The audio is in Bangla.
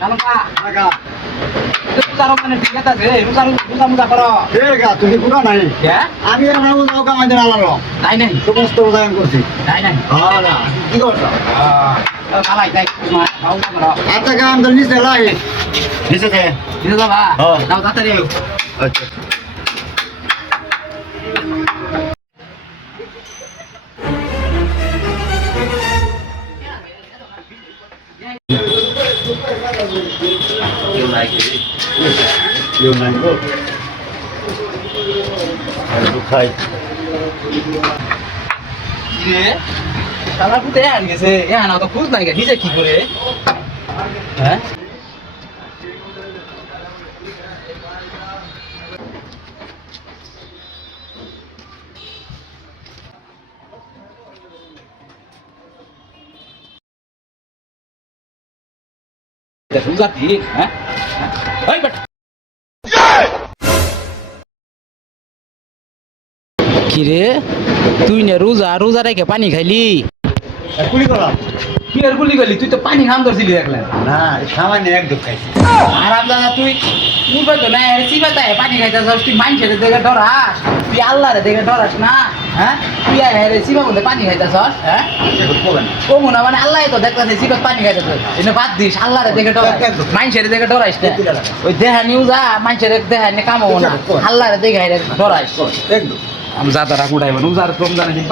কারণ রোজার মানে ঠিক আছে রোজা মুজা করো তুমি পুরো নাই হ্যাঁ আমি আর নাও যাও কামাই দিন আলালো তাই নাই সমস্ত উদয়ন করছি তাই নাই হ্যাঁ না কি করছো ভালাই তাই বাউ করো আচ্ছা কাম তো নিচে লাই নিচে কে দিতে যাবা হ্যাঁ। দাও তাড়াতাড়ি আচ্ছা কেউ নাই গো খাই রে শালা কুতে আন গেছে না তো খুঁজ নাই নিজে কি করে হ্যাঁ রোজা ঠিক হ্যাঁ এই বেটা কিরে তুই না রোজা রোজা রেখে পানি খাইলি কুড়ি করা কি আর গুলি গেলি তুই তো পানি খাম করছিলি দেখলেন না সামান্য এক দুঃখ খাইছি আরাম দাদা তুই মুরবা তো না সিবাতা পানি খাইতাছ তুই মাইনছে দেখে ডরাস তুই আল্লাহরে দেখে ডরাস না হ্যাঁ তুই আরে সিবা মধ্যে পানি খাইতাছ হ্যাঁ এখন বলেন কমু না মানে আল্লাহ তো দেখতাছে সিবাত পানি খাইতাছ এনে বাদ দিস আল্লাহরে দেখে ডরাস মাইনছে দেখে ডরাইস না ওই দেহা নিউজা মাইনছে দেহা নে কামাবো না আল্লাহরে দেখে ডরাইস একদম আমি যাতারা কুড়াইব রোজার রমজানের দিন